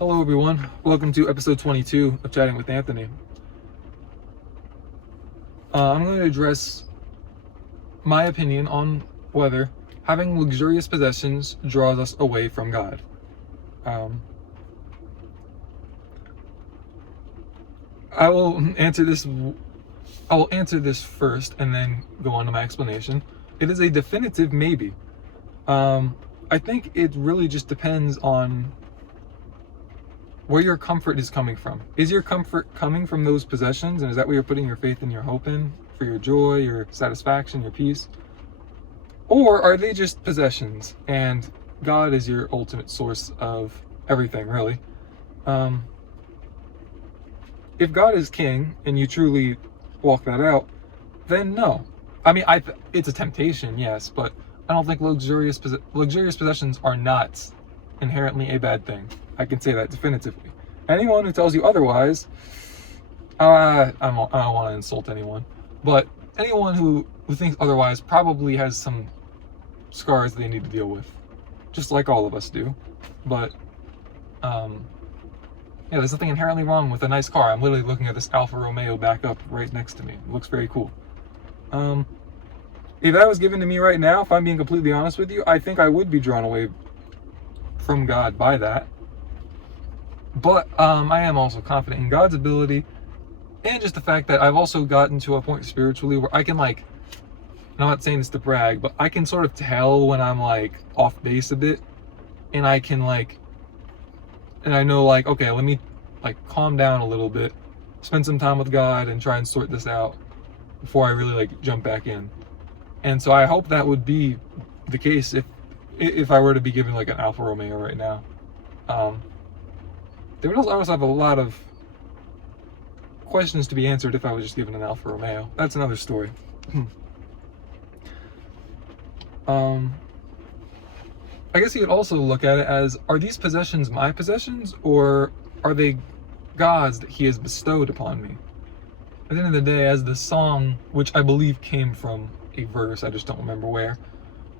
Hello everyone, welcome to episode 22 of Chatting with Anthony. I'm going to address my opinion on whether having luxurious possessions draws us away from God. I will answer this first and then go on to my explanation. It is a definitive maybe. I think it really just depends on where your comfort is coming from. Is your comfort coming from those possessions, and is that where you're putting your faith and your hope in for your joy, your satisfaction, your peace? Or are they just possessions and God is your ultimate source of everything, really? If God is king and you truly walk that out, then no. I mean, it's a temptation, yes, but I don't think luxurious possessions are not inherently a bad thing. I can say that definitively. Anyone who tells you otherwise, I don't want to insult anyone, but anyone who thinks otherwise probably has some scars they need to deal with, just like all of us do. But yeah, there's nothing inherently wrong with a nice car. I'm literally looking at this Alfa Romeo back up right next to me. It looks very cool. If that was given to me right now, if I'm being completely honest with you, I think I would be drawn away from God by that. But I am also confident in God's ability, and just the fact that I've also gotten to a point spiritually where I can, like, I'm not saying this to brag, but I can sort of tell when I'm like off base a bit, and I can and I know, like, okay, let me like calm down a little bit, spend some time with God and try and sort this out before I really like jump back in. And so I hope that would be the case if I were to be given like an Alfa Romeo right now. There would also have a lot of questions to be answered if I was just given an Alfa Romeo. That's another story. I guess you could also look at it as, are these possessions my possessions, or are they God's that he has bestowed upon me? At the end of the day, as the song, which I believe came from a verse, I just don't remember where,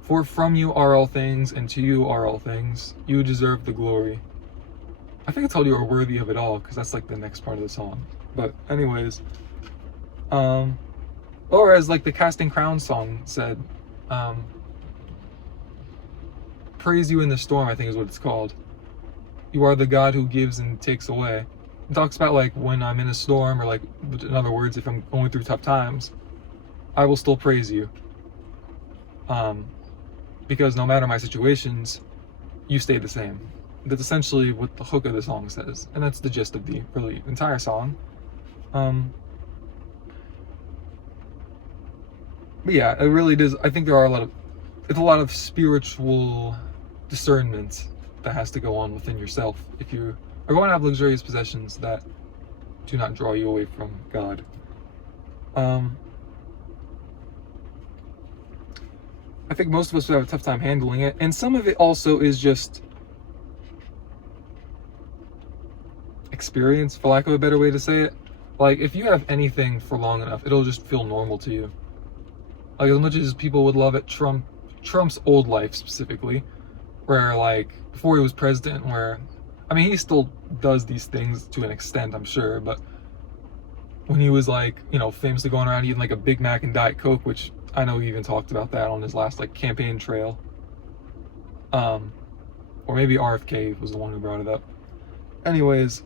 for from you are all things, and to you are all things, you deserve the glory. I think I told you are worthy of it all, because that's like the next part of the song. But anyways, or as like the Casting Crowns song said, praise you in the storm, I think is what it's called. You are the God who gives and takes away. It talks about like when I'm in a storm, or like, in other words, if I'm going through tough times, I will still praise you. Because no matter my situations, you stay the same. That's essentially what the hook of the song says, and that's the gist of the really entire song. But yeah, it really does. I think there are it's a lot of spiritual discernment that has to go on within yourself if you are going to have luxurious possessions that do not draw you away from God. I think most of us would have a tough time handling it, and some of it also is just experience, for lack of a better way to say it. Like, if you have anything for long enough, it'll just feel normal to you. Like, as much as people would love it, Trump's old life specifically, where like before he was president, where, I mean, he still does these things to an extent, I'm sure, but when he was like, you know, famously going around eating like a Big Mac and Diet Coke, which I know he even talked about that on his last like campaign trail, or maybe RFK was the one who brought it up. Anyways,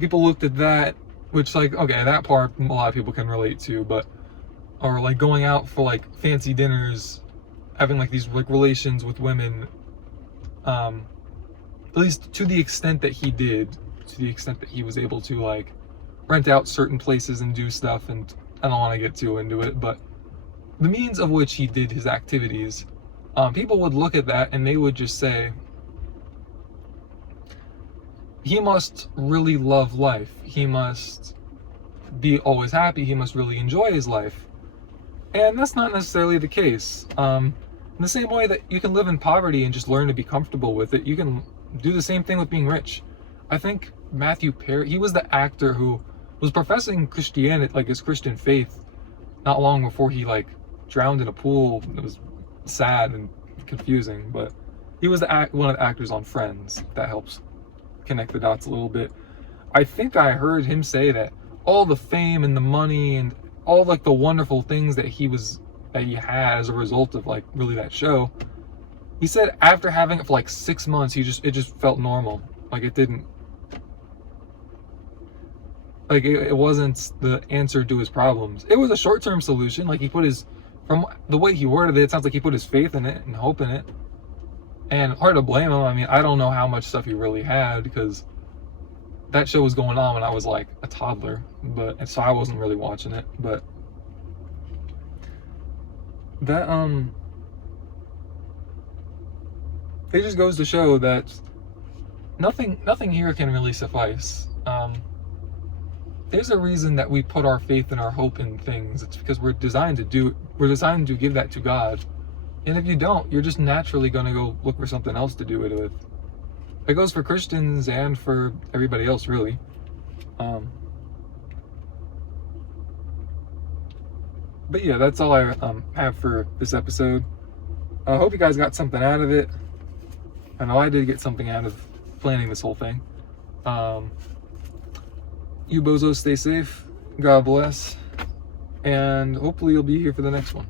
people looked at that, which, like, okay, that part a lot of people can relate to, but, or like going out for like fancy dinners, having like these like relations with women, at least to the extent that he did, to the extent that he was able to like rent out certain places and do stuff, and I don't want to get too into it, but the means of which he did his activities, people would look at that and they would just say, he must really love life. He must be always happy. He must really enjoy his life. And that's not necessarily the case. In the same way that you can live in poverty and just learn to be comfortable with it, you can do the same thing with being rich. I think Matthew Perry, he was the actor who was professing Christianity, like his Christian faith, not long before he like drowned in a pool. It was sad and confusing, but He was one of the actors on Friends. That helps connect the dots a little bit. I think I heard him say that all the fame and the money and all like the wonderful things that he had as a result of like really that show. He said after having it for like 6 months, it just felt normal. Like it didn't, like it wasn't the answer to his problems. It was a short-term solution. Like from the way he worded it sounds like he put his faith in it and hope in it. And hard to blame him. I mean, I don't know how much stuff he really had because that show was going on when I was like a toddler, and so I wasn't really watching it. But that it just goes to show that nothing here can really suffice. There's a reason that we put our faith and our hope in things. It's because we're designed to give that to God. And if you don't, you're just naturally going to go look for something else to do it with. It goes for Christians and for everybody else, really. But yeah, that's all I have for this episode. I hope you guys got something out of it. I know I did get something out of planning this whole thing. You bozos stay safe. God bless. And hopefully you'll be here for the next one.